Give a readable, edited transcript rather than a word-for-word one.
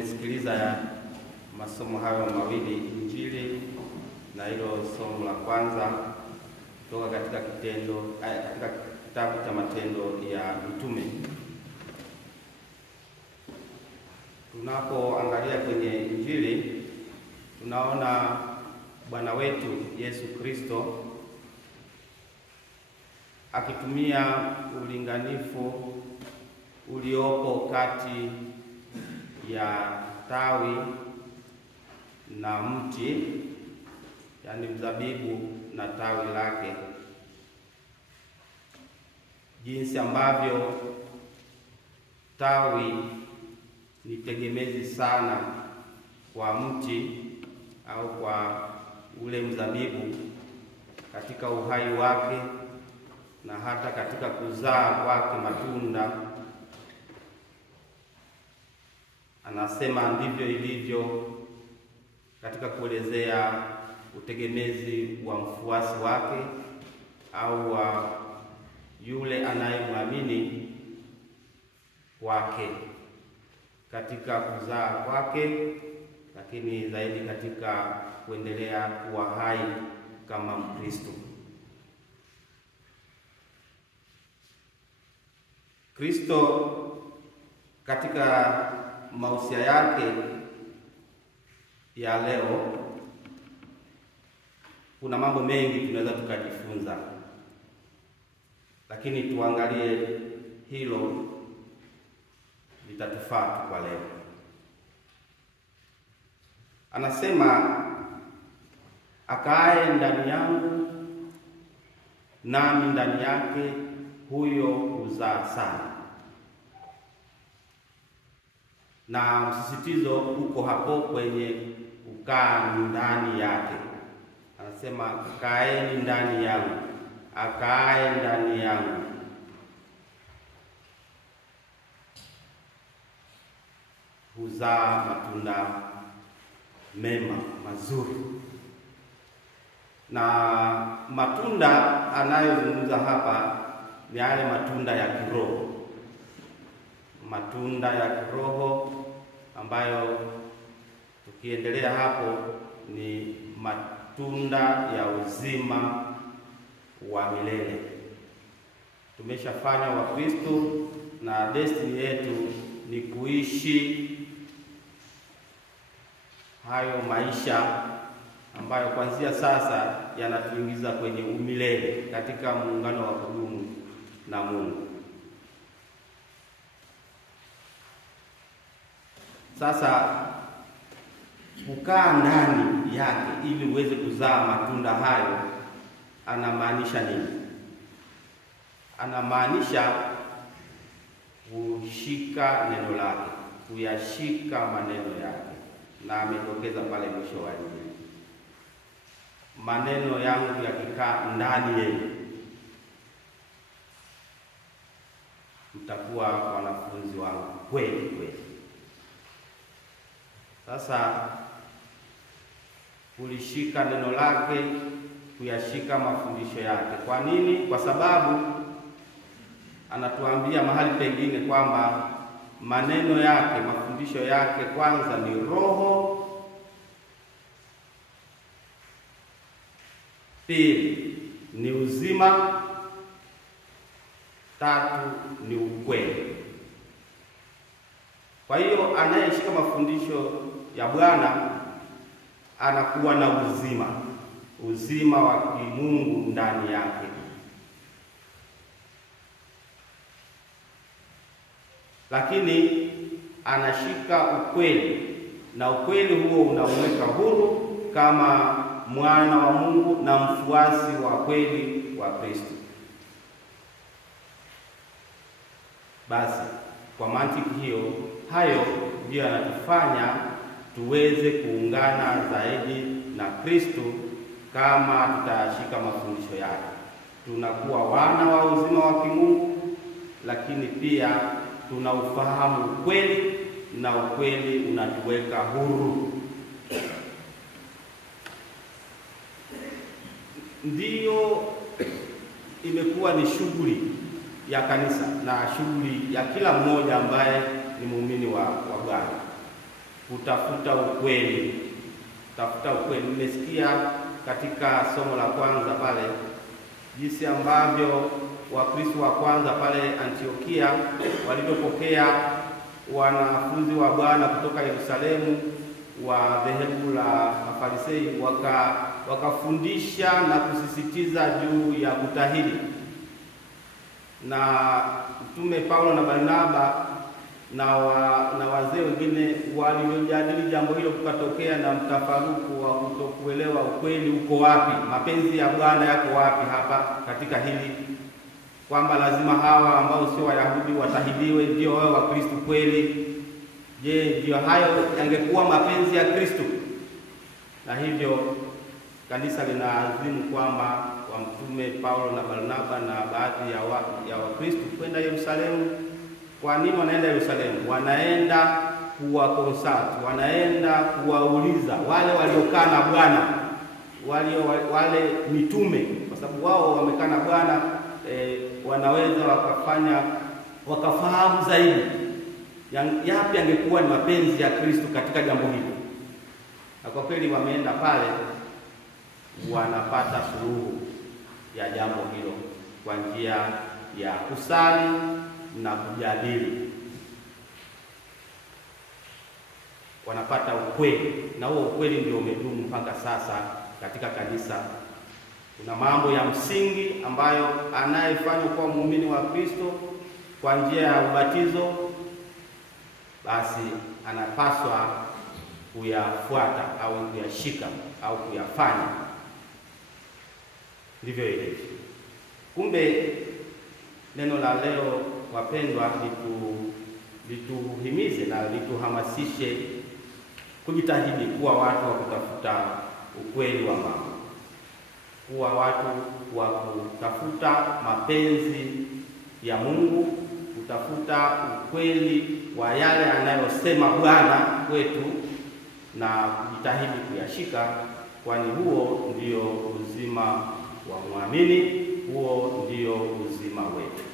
tumesikiliza masomo hayo mawili, Injili na hilo somo la kwanza kutoka katika kitabu cha Matendo ya Mitume. Tunapoangalia kwenye Injili tunaona Bwana wetu Yesu Kristo akitumia ulinganifu uliopo kati ya tawi na mti, yani mzabibu na tawi lake, jinsi ambavyo tawi ni tegemezi sana kwa mti au kwa ule mzabibu katika uhai wake na hata katika kuzaa kwake matunda. Anasema ndivyo ilivyo katika kuelezea utegemezi wa mfuasi wake au wa yule anayemwamini wake katika kuzaa kwake, lakini zaidi katika kuendelea kuwa hai kama Mkristo. Kristo katika mausia yake ya leo kuna mambo mengi tunaweza tukajifunza, lakini tuangalie hilo litatufaa kwa leo. Anasema, akaaye ndani yangu nami ndani yake, huyo huzaa sana. Na msisitizo uko hapo kwenye kukaa ndani yake. Anasema kaeni ndani yangu, akaaye ndani yangu. Huzaa matunda mema mazuri. Na matunda anayozungumza hapa ni yale matunda ya kiroho. Matunda ya kiroho ambayo tukiendelea hapo ni matunda ya uzima wa milele. Tumeshafanya Wakristo na destiny yetu ni kuishi hayo maisha ambayo kuanzia sasa yanatuingiza kwenye umilele katika muungano wa kudumu na Mungu. Sasa kukaa ndani yake ili uweze kuzaa matunda hayo, anamaanisha nini? Anamaanisha kushika neno lake, kuyashika maneno yake. Na ametokeza pale mwisho wa Injili, maneno yangu yakikaa ndani yenu, mtakuwa wanafunzi wangu kweli kweli. Sasa kulishika neno lake, kuyashika mafundisho yake. Kwa nini? Kwa sababu anatuambia mahali pengine kwamba maneno yake, mafundisho yake kwanza ni roho, pili ni uzima, tatu ni ukweli. Kwa hiyo anayeshika mafundisho ya Bwana anakuwa na uzima wa kimungu ndani yake. Lakini anashika ukweli, na ukweli huo unamweka huru kama mwana wa Mungu na mfuasi wa kweli wa Kristo. Basi kwa mantiki hiyo, hayo ndiyo yanatufanya tuweze kuungana zaidi na Kristo kama tutashika mafundisho yake. Tunakuwa wana wa uzima wa kimungu, lakini pia tunaufahamu ukweli, na ukweli unatuweka huru. Ndiyo imekuwa ni shughuli ya kanisa na shughuli ya kila mmoja ambaye ni muumini wa Bwana. kutafuta ukweli. Tafuta ukweli. Nimesikia katika somo la kwanza pale jinsi ambavyo Wakristo wa kwanza pale Antiokia walivyopokea wanafunzi wa Bwana kutoka Yerusalemu wa dhehebu la Mafarisei, wakafundisha na kusisitiza juu ya kutahiri. Na Mtume Paulo na Barnaba na wazee wengine waliojadili jambo hilo, kukatokea na mtafaruku wa kutokuelewa ukweli uko wapi, mapenzi ya Bwana yako wapi hapa katika hili, kwamba lazima hawa ambao sio Wayahudi watahiriwe ndio wao wa Kristo kweli. Je, ndio hayo yangekuwa mapenzi ya Kristo? Na hivyo kanisa linaazimu kwamba wa Mtume Paulo na Barnaba na baadhi ya Wakristo kwenda Yerusalemu. Kwa nini wanaenda Yerusalemu? Wanaenda kuwakonsult, wanaenda kuwauliza wale waliokaa na Bwana, wale mitume, kwa sababu wao wamekaa na Bwana, wanaweza wakafahamu zaidi yapi angekuwa ni mapenzi ya Kristo katika jambo hili. Na kwa kweli wameenda pale, wanapata suluhu ya jambo hilo kwa njia ya kusali na kujadili. Wanapata ukweli, na huo ukweli ndio umedumu mpaka sasa katika kanisa. Kuna mambo ya msingi ambayo anayefanywa kwa muumini wa Kristo kwa njia ya ubatizo, basi anapaswa kuyafuata au kuyashika au kuyafanya. Ndivyo ilivyo. Kumbe neno la leo, wapendwa, lituhimize na lituhamasishe kujitahidi kuwa watu wa kutafuta ukweli wa mambo, kuwa watu wa kutafuta mapenzi ya Mungu, kutafuta ukweli wa yale anayosema Bwana kwetu na kujitahidi kuyashika, kwani huo ndio uzima wa muamini, huo ndio uzima wetu.